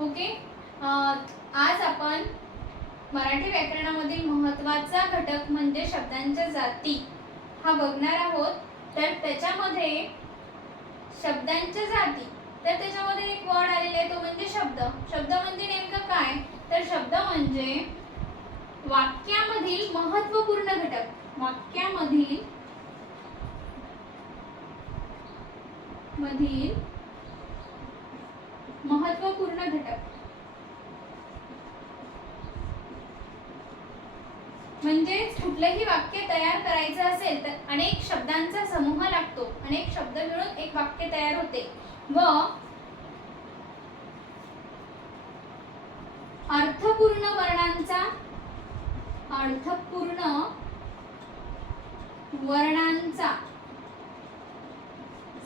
Okay, आज आपण मराठी व्याकरणामधील महत्त्वाचा घटक म्हणजे शब्दांच्या जाती हा बघणार आहोत। तर त्याच्यामध्ये शब्दांच्या जाती, तर त्याच्यामध्ये एक वर्ड आलेला आहे तो म्हणजे शब्द। शब्द म्हणजे नेमकं काय, तर शब्द म्हणजे वाक्यामधील महत्त्वपूर्ण घटक, वाक्यामधील महत्त्वपूर्ण घटक। म्हणजे कुठलंही वाक्य तयार करायचं असेल तर अनेक शब्दांचा समूह लागतो, अनेक शब्द मिळून एक वाक्य तयार होते व अर्थपूर्ण वर्णांचा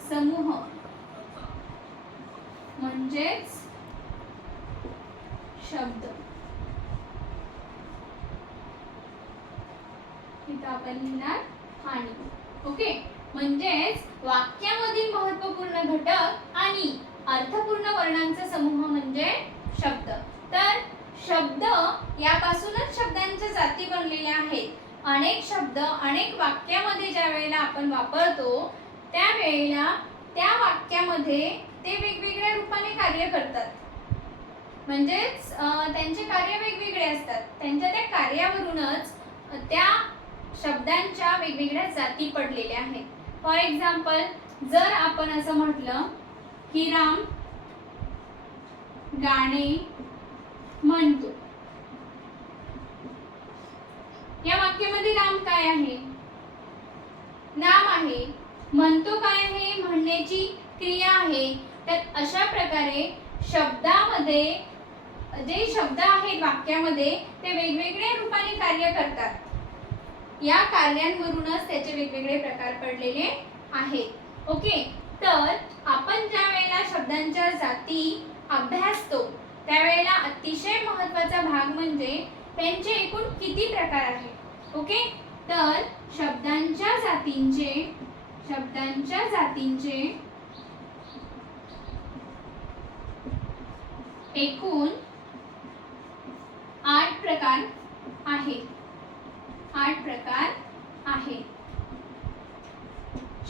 समूह म्हणजेच शब्द। इथं आपण लिहिणार आणि ओके, म्हणजेच वाक्यामधील महत्त्वपूर्ण घटक आणि अर्थपूर्ण वर्णांचा समूह म्हणजे शब्द। तर शब्द यापासूनच शब्दांच्या जाती बनलेल्या आहेत। अनेक शब्द अनेक वाक्यामध्ये ज्या वेळेला आपण वापरतो त्यावेळेला त्या वाक्यामध्ये ते वेगवेगळ्या रूपाने कार्य करतात, म्हणजेच त्यांचे कार्य वेगवेगळे असतात। त्यांच्या त्या कार्यावरूनच त्या शब्दांच्या वेगवेगळ्या जाती पडलेल्या आहेत। फॉर एक्झाम्पल, जर आपण असं म्हटलं की राम गाणे म्हणतो, या वाक्यामध्ये राम काय आहे, नाम आहे, म्हणतो काय आहे, म्हणण्याची क्रिया आहे। तर अशा प्रकारे शब्दामध्ये जे शब्द आहेत वाक्यामध्ये ते वेगवेगळ्या रूपाने कार्य करतात। या कार्यांवरूनच त्याचे वेगवेगळे प्रकार पडलेले आहेत। ओके, तर आपण ज्या वेळेला शब्दांच्या जाती अभ्यासतो त्यावेळेला अतिशय महत्त्वाचा भाग म्हणजे त्यांचे एकूण किती प्रकार आहेत। ओके, तर शब्दांच्या जातींचे एकूण 8 प्रकार आहेत। 8 प्रकार आहेत।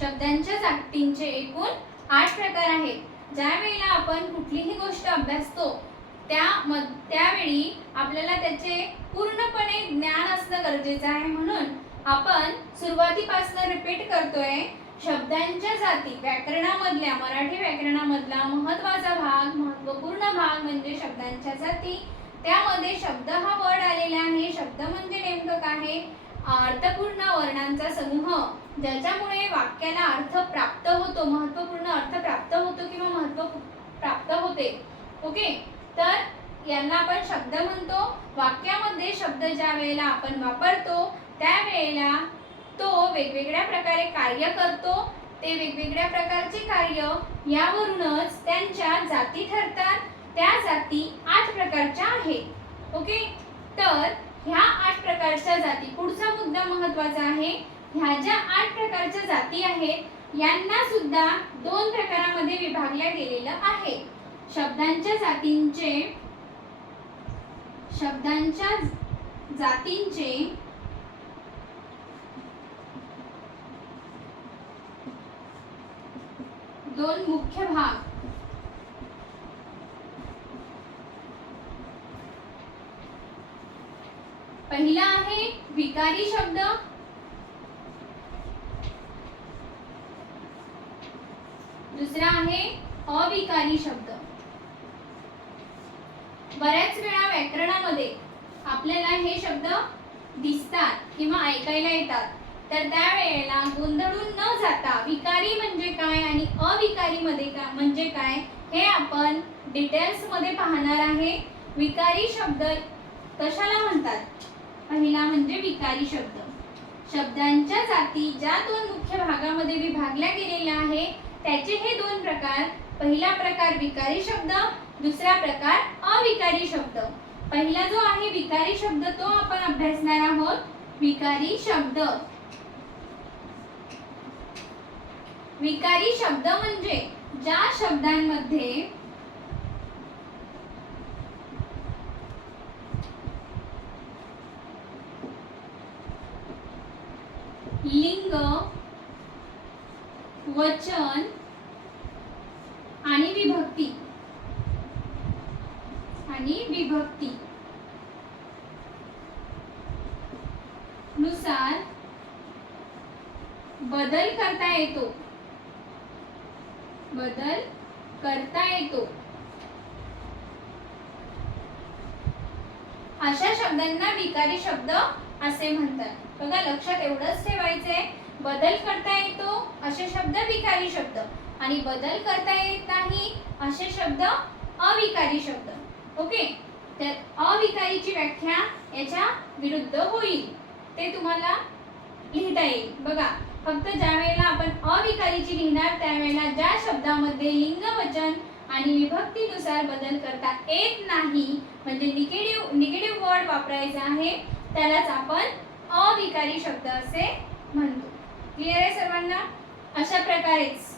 शब्दांच्या जातींचे एकूण 8 प्रकार आहेत। ज्या वेळेला आपण कुठलीही गोष्ट अभ्यासतो त्यावेळी आपल्याला त्याचे पूर्णपणे ज्ञान असणं गरजेचं आहे। म्हणून आपण सुरुवातीपासून रिपीट करतोय, शब्दांच्या जाती व्याकरणामधल्या, मराठी व्याकरणामधला महत्त्वाचा भाग, महत्त्वपूर्ण भाग म्हणजे शब्दांच्या जाती। त्यामध्ये शब्द हा वर्ड आलेला आहे। शब्द म्हणजे नेमकं काय, अर्थपूर्ण वर्णांचा समूह, ज्याच्यामुळे वाक्याला अर्थ प्राप्त होतो, महत्त्वपूर्ण अर्थ प्राप्त होतो किंवा महत्त्व प्राप्त होते। ओके, तर यांना आपण शब्द म्हणतो। वाक्यामध्ये शब्द ज्या वेळेला आपण वापरतो त्यावेळेला तो वेगवेगळ्या प्रकारे कार्य करतो। ते वेगवेगळ्या प्रकारचे कार्य यावरूनच त्यांच्या जाती ठरतात। त्या जाती 8 प्रकारच्या आहेत। ओके, तर ह्या 8 प्रकारच्या जाती, पुढचा मुद्दा महत्त्वाचा आहे, ह्या ज्या 8 प्रकारच्या जाती आहेत यांना सुद्धा 2 प्रकारामध्ये विभागल्या गेलेलं आहे। शब्दांच्या जातींचे 2 मुख्य भाग। पहिला आहे विकारी शब्द, दुसरा आहे अविकारी शब्द। बऱ्याच वेळा व्याकरणामध्ये आपल्याला हे शब्द दिसतात किंवा ऐकायला येतात, तर त्यावेळेला गोंधळून न जाता विकारी म्हणजे काय आणि अविकारी म्हणजे काय हे आपण डिटेल्स मध्ये पाहणार आहे। विकारी शब्द कशाला म्हणतात, पहिला म्हणजे विकारी शब्द। शब्दांच्या जाती ज्या 2 मुख्य भागामध्ये विभागल्या गेलेल्या आहेत त्याचे हे 2 प्रकार। पहिला प्रकार विकारी शब्द, दुसरा प्रकार अविकारी शब्द। पहिला जो आहे विकारी शब्द तो आपण अभ्यासणार आहोत। विकारी शब्द विकारी शब्द म्हणजे ज्या शब्दांमध्ये विभक्ती आणि विभक्ती नुसार बदल करता येतो, बदल करता येतो अशा शब्दांना विकारी शब्द असे म्हणतात. बघा लक्षात एवढंच ठेवायचंय, बदल करता येतो असे शब्द विकारी शब्द आणि बदल करता येत नाही असे शब्द अविकारी शब्द. ओके, तर अविकारीची व्याख्या याच्या विरुद्ध होईल, ते तुम्हाला लिहिता येईल. बघा फक्त ज्या वेळेला आपण अविकारीची लिहिणार त्यावेळेला ज्या शब्दामध्ये लिंग वचन आणि विभक्तीनुसार बदल करता येत नाही म्हणजे निगेटिव्ह वर्ड वापरायचा आहे त्यालाच आपण अविकारी शब्द असे म्हणतो. क्लिअर आहे सर्वांना? अशा प्रकारेच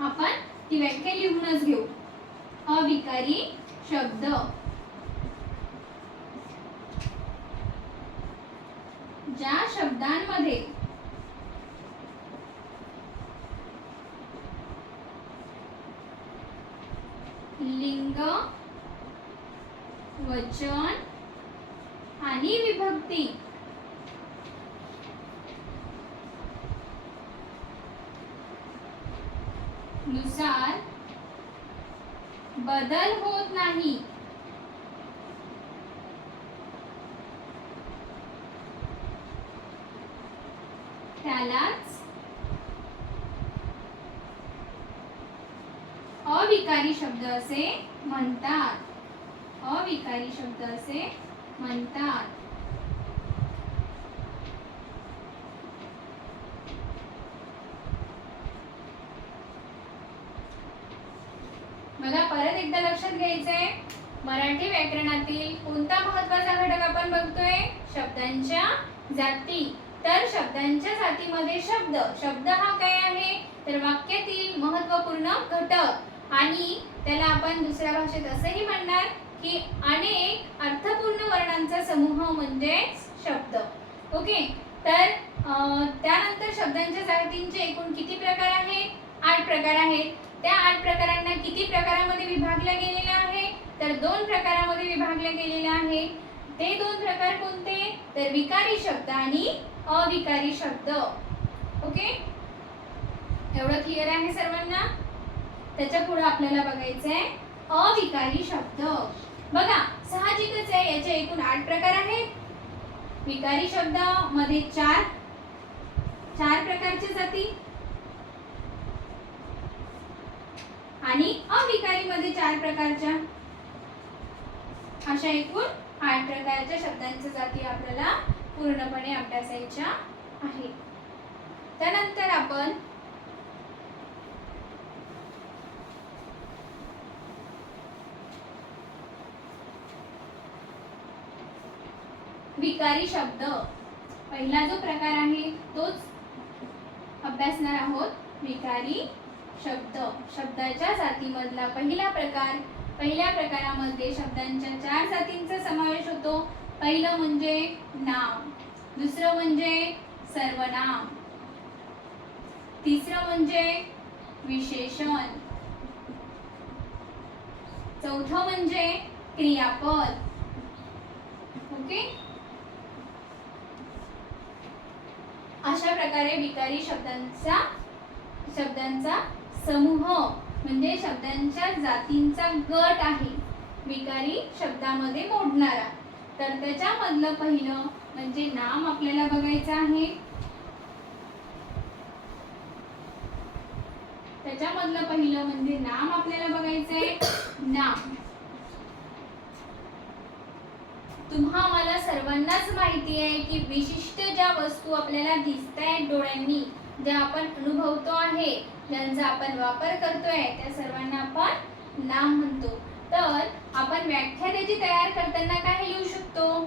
आपण ती व्याख्या लिहूनच घेऊ. अविकारी शब्द ज्या शब्दांमध्ये लिंग वचन आणि विभक्ती नुसार बदल होत नाही त्यालाच अविकारी शब्द असे म्हणतात. अविकारी शब्द असे म्हणतात. बघा परत एकदा लक्षात घ्यायचंय, मराठी व्याकरणातील कोणता महत्त्वाचा घटक आपण बघतोय? शब्दांच्या जाती. तर शब्दांच्या जातीमध्ये शब्द, शब्द हा काय आहे तर वाक्यातील महत्त्वपूर्ण घटक आणि त्याला आपण दुसऱ्या भाषेत असेही म्हणणार की अनेक अर्थपूर्ण वर्णांचा समूह म्हणजे शब्द. ओके, तर त्यानंतर शब्दांच्या जातींचे एकूण किती प्रकार आहेत? 8 प्रकार आहेत. त्या 8 प्रकारांना किती प्रकारामध्ये विभागलं गेलेलं आहे तर 2 प्रकारामध्ये विभागलं गेलेलं आहे. ते 2 प्रकार कोणते तर विकारी शब्द आणि अविकारी शब्द. ओके, एवढं क्लिअर आहे सर्वांना? त्याच्या पुढे आपल्याला बघायचंय अविकारी शब्द. बघा साहजिकच आहे याचे एकूण 8 प्रकार आहेत. विकारी शब्द मध्ये 4 प्रकारच्या जाती आणि अविकारी मध्ये 4 प्रकारच्या, अशा एकूण 8 प्रकारच्या शब्दांच्या जाती आपल्याला पूर्णपणे अभ्यासायच्या आहेत. त्यानंतर आपण विकारी शब्द पहिला जो प्रकार आहे तोच अभ्यासणार आहोत. विकारी शब्द शब्दाच्या जातीमधला पहिला प्रकार. पहिल्या प्रकारामध्ये शब्दांच्या 4 जातींचा समावेश होतो. पहिलं म्हणजे नाम, दुसरं म्हणजे सर्वनाम, तिसरं म्हणजे विशेषण, चौथं म्हणजे क्रियापद. ओके, अशा प्रकारे विकारी शब्दांचा समूह म्हणजे शब्दांच्या जातींचा गट आहे विकारी शब्दामध्ये मोडणारा. तर त्याच्यामधलं पहिलं म्हणजे नाम आपल्याला बघायचं आहे. त्याच्यामधलं पहिलं म्हणजे नाम आपल्याला बघायचंय. नाम तुम्हा मला सर्वांनाच माहिती आहे की विशिष्ट ज्या वस्तू आपल्याला दिसतायत डोळ्यांनी, ज्या आपण अनुभवतो आहे, ज्यांचा आपण वापर करतोय त्या सर्वांना आपण नाम म्हणतो. तर आपण व्याख्या त्याची तयार करताना काय लिहू शकतो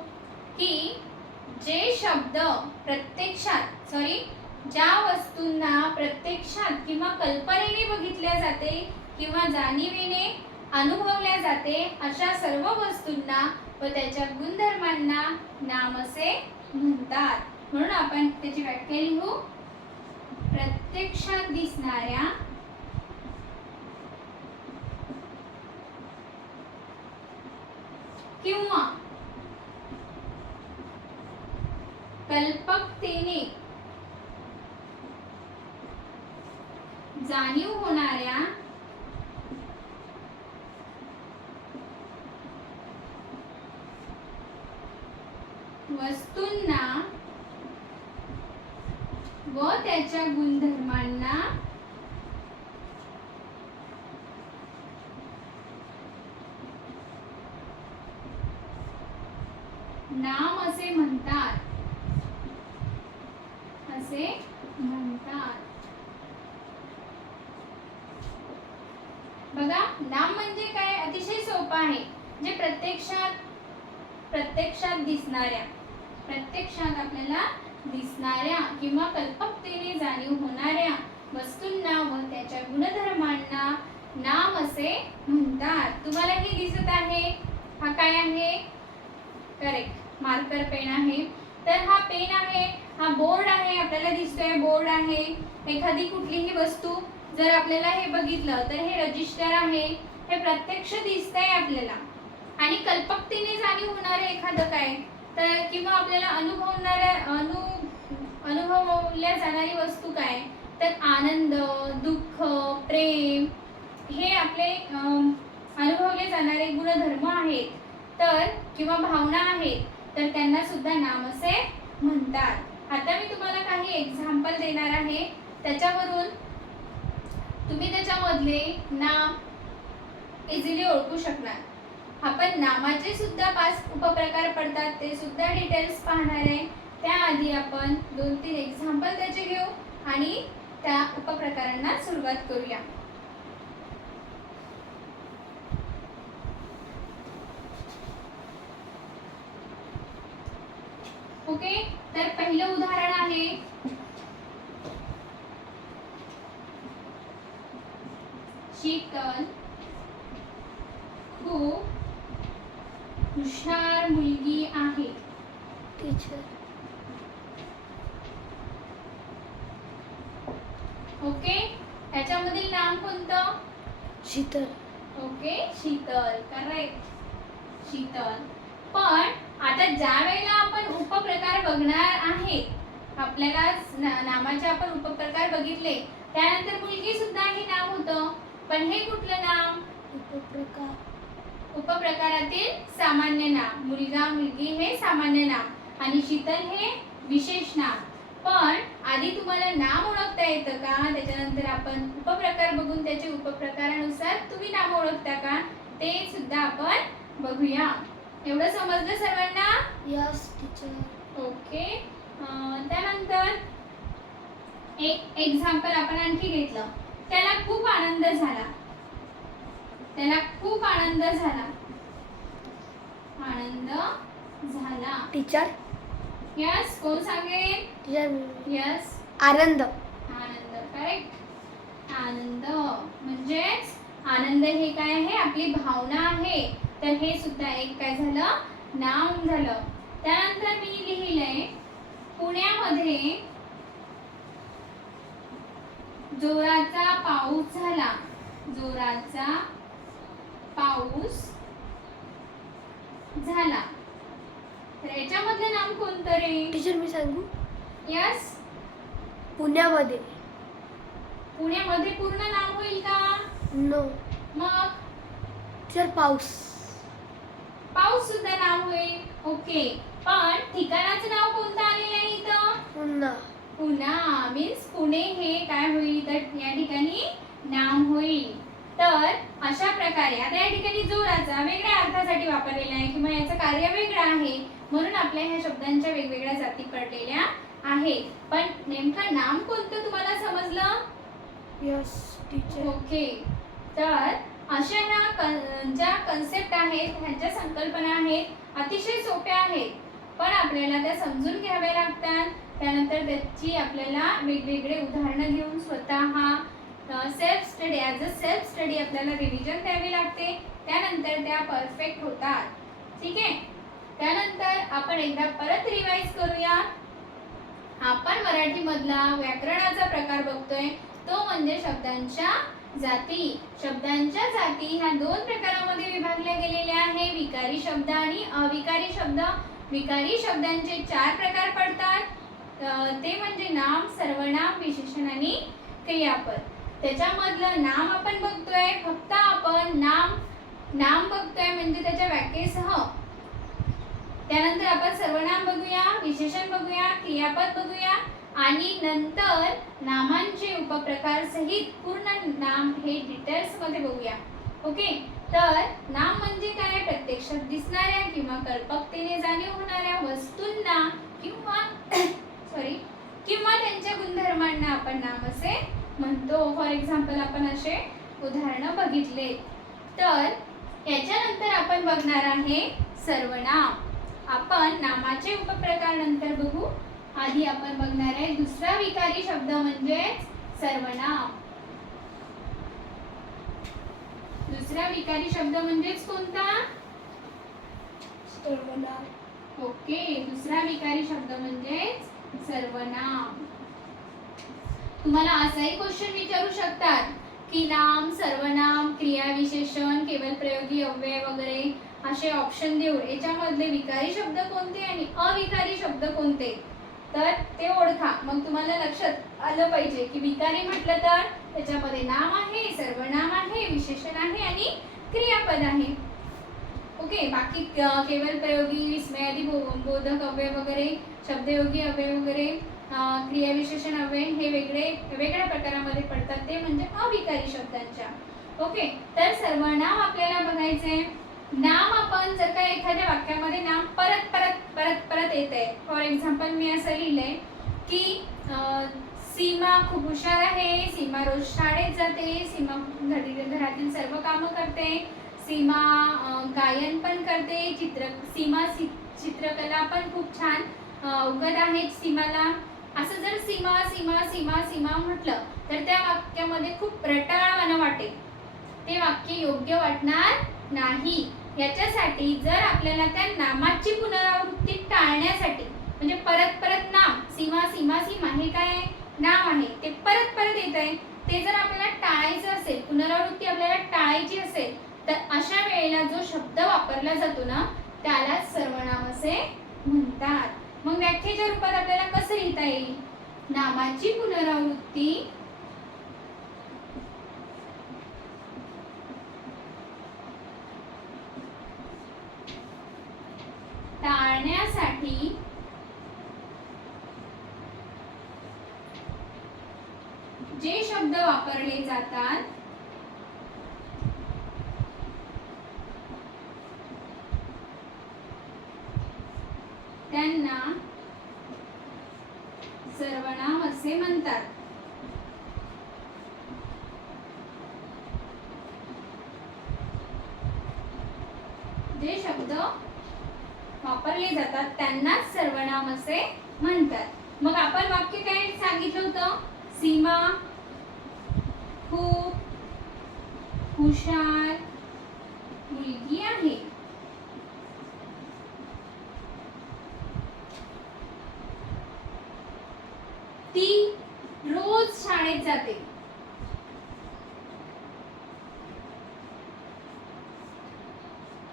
की जे शब्द प्रत्यक्षात ज्या वस्तूंना प्रत्यक्षात किंवा कल्पनेने बघितल्या जाते किंवा जाणीवेने अनुभवल्या जाते अशा सर्व वस्तूंना व त्याच्या गुणधर्मांना नाम असे म्हणतात. म्हणून आपण त्याची व्याख्या लिहू. प्रत्यक्षात दिसणाऱ्या किंवा कल्पकतेने जाणीव होणाऱ्या वस्तूंना व त्याच्या गुणधर्मांना नाम असे म्हणतात. बघा, नाम म्हणजे काय? अतिशय सोपं आहे. जे प्रत्यक्षात आपल्याला दिसणाऱ्या किंवा कल्पकतेने जाणीव होणाऱ्या वस्तूंना व त्याच्या गुणधर्मांना नाम असे म्हणतात. तुम्हाला हे दिसत आहे, हा काय आहे? करेक्ट, मार्कर पेन आहे. तर हा पेन आहे, हा बोर्ड आहे, आपल्याला दिसतोय बोर्ड आहे. एखादी कुठलीही वस्तू जर आपल्याला हे बघितलं तर हे रजिस्टर आहे, हे प्रत्यक्ष दिसतंय आपल्याला. आणि कल्पकतेने जाणीव होणारे एखादं काय तर किंवा आपल्याला अनुभवल्या जाणारी वस्तू काय तर आनंद, दुःख, प्रेम हे आपले अनुभवले जाणारे गुणधर्म आहेत तर किंवा भावना आहेत तर त्यांना सुद्धा नाम असे म्हणतात. आता मी तुम्हाला काही एक्झाम्पल देणार आहे, त्याच्यावरून तुम्ही त्याच्यामधले नाम इझिली ओळखू शकणार. आपण नामाचे सुद्धा 5 उपप्रकार पडतात, ते सुद्धा डिटेल्स पाहणार आहे. त्याआधी आपण 2-3 एक्झाम्पल त्याचे घेऊ आणि त्या उपप्रकारांना सुरुवात करूया. ओके, तर पहिलं उदाहरण आहे शीतल खूप हुशार मुलगी आहे. टीचर. ओके, त्याच्यामधील नाम कोणतं? शीतल. ओके, शीतल. करेक्ट, शीतल. पण आता ज्या वेळेला आपण उपप्रकार बघणार आहे, आपल्याला नामाचे आपण उपप्रकार बघितले, त्यानंतर मुलगी सुद्धा हे नाम होतं. पण हे कुठलं नाम? उपप्रकारातील सामान्य नाम. मुलगा, मुलगी हे सामान्य नाम आणि शीतल हे विशेष नाम. पण आधी तुम्हाला नाम ओळखता येतं का? त्याच्यानंतर आपण उपप्रकार बघून त्याचे उपप्रकारानुसार तुम्ही नाम ओळखता का ते सुद्धा आपण बघूया. एवढं समजलं सर्वांना? Yes teacher. ओके, त्यानंतर एक एक्झाम्पल आपण आणखी घेतलं. त्याला खूप आनंद झाला. टीचर. यस, कोण सांगेल? टीचर. यस, आनंद. करेक्ट. आनंद म्हणजेच आनंद हे काय आहे? आपली भावना आहे. तर हे सुद्धा एक काय झालं? नाम झालं. त्यानंतर मी लिहिलंय पुण्यामध्ये जोराचा पाऊस झाला. तर याच्यामधलं नाम कोणतं रे? टीचर मी सांगू? यस, पुण्यामध्ये. पूर्ण नाम होईल का? नो. मग टीचर पाऊस सुद्धा नाम होईल. ओके, पण ठिकाणाचं नाव कोणतं आलेलं आहे इथं? पुणा मीन्स पुणे हे काय होईल तर या ठिकाणी नाम होईल. तर अशा प्रकारे आता या ठिकाणी जोराचा वेगळ्या अर्थासाठी वापरलेला आहे किंवा याचं कार्य वेगळं आहे, म्हणून आपल्या ह्या शब्दांच्या वेगवेगळ्या जाती पडलेल्या आहेत. पण नेमकं नाम कोणतं तुम्हाला समजलं? Yes teacher. ओके, तर अशा ह्या ज्या कन्सेप्ट आहेत, ह्यांच्या संकल्पना आहेत, अतिशय सोप्या आहेत, पण आपल्याला त्या समजून घ्याव्या लागतात. त्यानंतर त्याची आपल्याला वेगवेगळे उदाहरणं घेऊन स्वतः सेल्फ स्टडी आपल्याला रिव्हिजन द्यावी लागते. त्यानंतर त्या परफेक्ट होतात. ठीक आहे, त्यानंतर आपण एकदा परत रिवाइज करूया. आपण मराठीमधला व्याकरणाचा प्रकार बघतोय, तो म्हणजे शब्दांच्या जाती. शब्दांच्या जाती ह्या दोन प्रकारामध्ये विभागल्या गेलेल्या आहे, विकारी शब्द आणि अविकारी शब्द. विकारी शब्दांचे 4 प्रकार पडतात, ते म्हणजे नाम, सर्वनाम, विशेषण आणि क्रियापद. त्याच्यामधलं नाम आपण बघतोय, फक्त आपण नाम बघतोय म्हणजे त्याच्या व्याख्येसह. त्यानंतर आपण सर्वनाम बघूया, विशेषण बघूया, क्रियापद बघूया आणि नंतर नामांचे उपप्रकार सहित पूर्ण नाम हे डिटेल्स मध्ये बघूया. ओके, तर नाम म्हणजे काय? प्रत्यक्षात दिसणाऱ्या किंवा कल्पकतेने जाणीव होणाऱ्या वस्तूंना किंवा त्यांच्या गुणधर्मांना आपण नाम असे म्हणतो. फॉर एक्झाम्पल आपण असे उदाहरण बघितले. तर याच्यानंतर आपण बघणार आहे सर्वनाम. आपण नामाचे उपप्रकार नंतर बघू, आधी आपण बघणार आहे दुसरा विकारी शब्द म्हणजे सर्वनाम. दुसरा विकारी शब्द म्हणजेच कोणता? सर्वनाम. ओके, दुसरा विकारी शब्द म्हणजेच सर्वनाम. तुम्हाला असाही क्वेश्चन विचारू शकतात की नाम, सर्वनाम, क्रिया विशेषण, केवळ प्रयोगी अव्यय वगैरे असे ऑप्शन देऊन याच्यामधले विकारी शब्द कोणते आणि अविकारी शब्द कोणते, तर ते ओळखा. मग तुम्हाला लक्षात आलं पाहिजे की विकारी म्हटलं तर त्याच्यामध्ये नाम आहे, सर्वनाम आहे, विशेषण आहे आणि क्रियापद आहे. ओके, बाकी केवळ प्रयोगी, विस्मयादी बोधक अव्यय वगैरे, शब्दयोगी अव्यय वगैरे, क्रिया विशेषण अव्यय हे वेगळ्या प्रकारामध्ये पडतात, ते म्हणजे अविकारी शब्दांच्या. ओके, तर सर्वनाम आपल्याला बघायचंय. नाम आपण जर का एखाद्या वाक्यामध्ये नाम परत परत परत परत येत आहे, फॉर एक्झाम्पल मी असं लिहिलंय की सीमा खूप हुशार आहे, सीमा रोज शाळेत जाते, सीमा घरातील सर्व कामं करते, सीमा गायन पण करते, सीमा चित्रकला पण खूप छान अवगत आहे सीमाला. असं जर सीमा सीमा सीमा सीमा म्हटलं तर त्या वाक्यामध्ये खूप रटाळवाणं वाटेल, ते वाक्य योग्य वाटणार नाही. याच्यासाठी जर आपल्याला त्या नामाची पुनरावृत्ती टाळण्यासाठी, म्हणजे परत परत नाम सीमा सीमा सीमा हे काय नाम आहे, ते परत परत येत आहे, ते जर आपल्याला टाळायचं असेल, पुनरावृत्ती आपल्याला टाळायची असेल, तर अशा वेळेला जो शब्द वापरला जातो ना त्याला सर्वनाम असे म्हणतात. मग व्याख्येच्या रूपात आपल्याला कसं लिहिता येईल? नामाची पुनरावृत्ती टाळण्यासाठी जे शब्द वापरले जातात त्यांना सर्वनाम असे म्हणतात. जे शब्द वापरले जातात त्यांनाच सर्वनाम असे म्हणतात. मग आपण वाक्य काय सांगितलं होतं? सीमा खूप हुशार मुलगी आहे. ती रोज शाळेत जाते.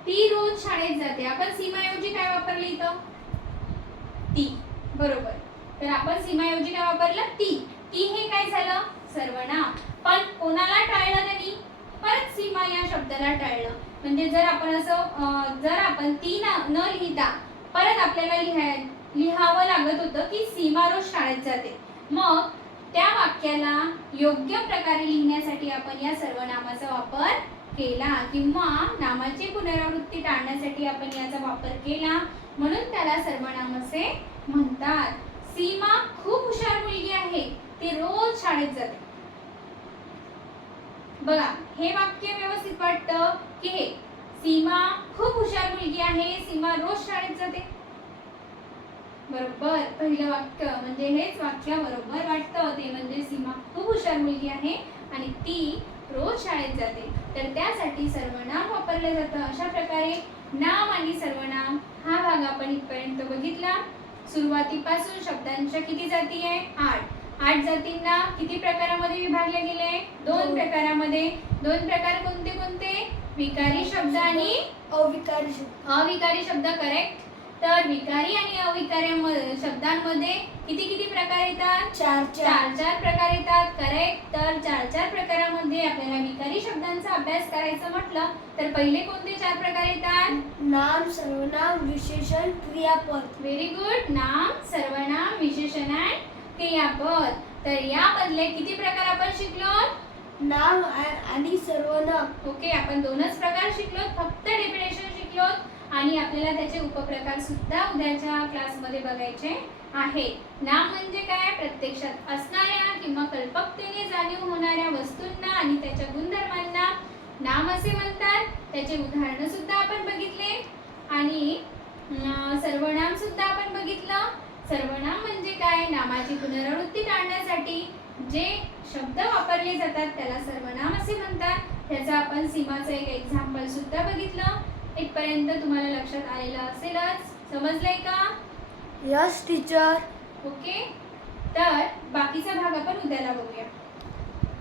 ती रोज शाळेत जाते. आपण सीमाऐवजी काय वापरले इथं? ती. बरोबर. तर आपण सीमाऐवजी काय वापरलं? ती. ती हे काय झालं? सर्वनाम. पण कोणाला टाळलं त्यांनी? परत सीमा या शब्दाला टाळलं. म्हणजे जर आपण ती न लिहिता परत आपल्याला लिहावं लागत होतं की सीमा रोज शाळेत जाते. मग त्या वाक्याला योग्य प्रकारे लिहिण्यासाठी आपण या सर्वनामाचा वापर केला किंवा नामाची पुनरावृत्ती टाळण्यासाठी आपण याचा वापर केला, म्हणून त्याला सर्वनाम असे म्हणतात. सीमा खूप हुशार मुलगी आहे, ती रोज शाळेत जाते. बघा, हे वाक्य व्यवस्थित वाटतं की हे सीमा खूप हुशार मुलगी आहे, सीमा रोज शाळेत जाते. बरोबर. पहिलं वाक्य म्हणजे हेच वाक्य बरोबर वाटतं, ते म्हणजे सीमा खूप हुशार मुलगी आहे आणि ती रोज शाळेत जाते. तर त्यासाठी सर्वनाम वापरले जातं. अशा प्रकारे नाम आणि सर्वनाम हा भाग आपण इथपर्यंत बघितला. सुरुवातीपासून शब्दांच्या किती जाती आहे? 8. 8 जातींना किती प्रकारामध्ये विभागले गेले? 2 प्रकारामध्ये. 2 प्रकार कोणते कोणते? विकारी शब्द आणि अविकारी शब्द. अविकारी शब्द. करेक्ट. तर विकारी आणि अविकारी शब्दांमध्ये किती किती प्रकार येतात? 4 प्रकार येतात. करेक्ट. तर 4 प्रकारामध्ये आपल्याला विकारी शब्दांचा अभ्यास करायचा म्हटलं तर पहिले कोणते 4 प्रकार येतात? नाम, सर्वनाम, विशेषण, क्रियापद. Very good. नाम, सर्वनाम, विशेषण आणि क्रियापद. तर यामधले किती प्रकार आपण शिकलो? नाम आणि सर्वनाम. ओके, आपण 2च प्रकार शिकलो, फक्त डेफिनेशन शिकलो आणि आपल्याला त्याचे उपप्रकार सुद्धा उद्याच्या क्लासमध्ये बघायचे आहे. नाम म्हणजे काय? प्रत्यक्षात असणाऱ्या किंवा कल्पकतेने जाणीव होणाऱ्या वस्तूंना आणि त्याच्या गुणधर्मांना नाम असे म्हणतात. त्याचे उदाहरण सुद्धा आपण बघितले आणि सर्वनाम सुद्धा आपण बघितलं. सर्वनाम म्हणजे काय? नामाची पुनरावृत्ती टाळण्यासाठी जे शब्द वापरले जातात त्याला सर्वनाम असे म्हणतात. त्याचं आपण सीमाचं एक एक्झाम्पल सुद्धा बघितलं. इथपर्यंत तुम्हाला लक्षात आलेलं असेलच. समजलंय का? Yes teacher. ओके, तर बाकीचा भाग आपण उद्याला बघूया.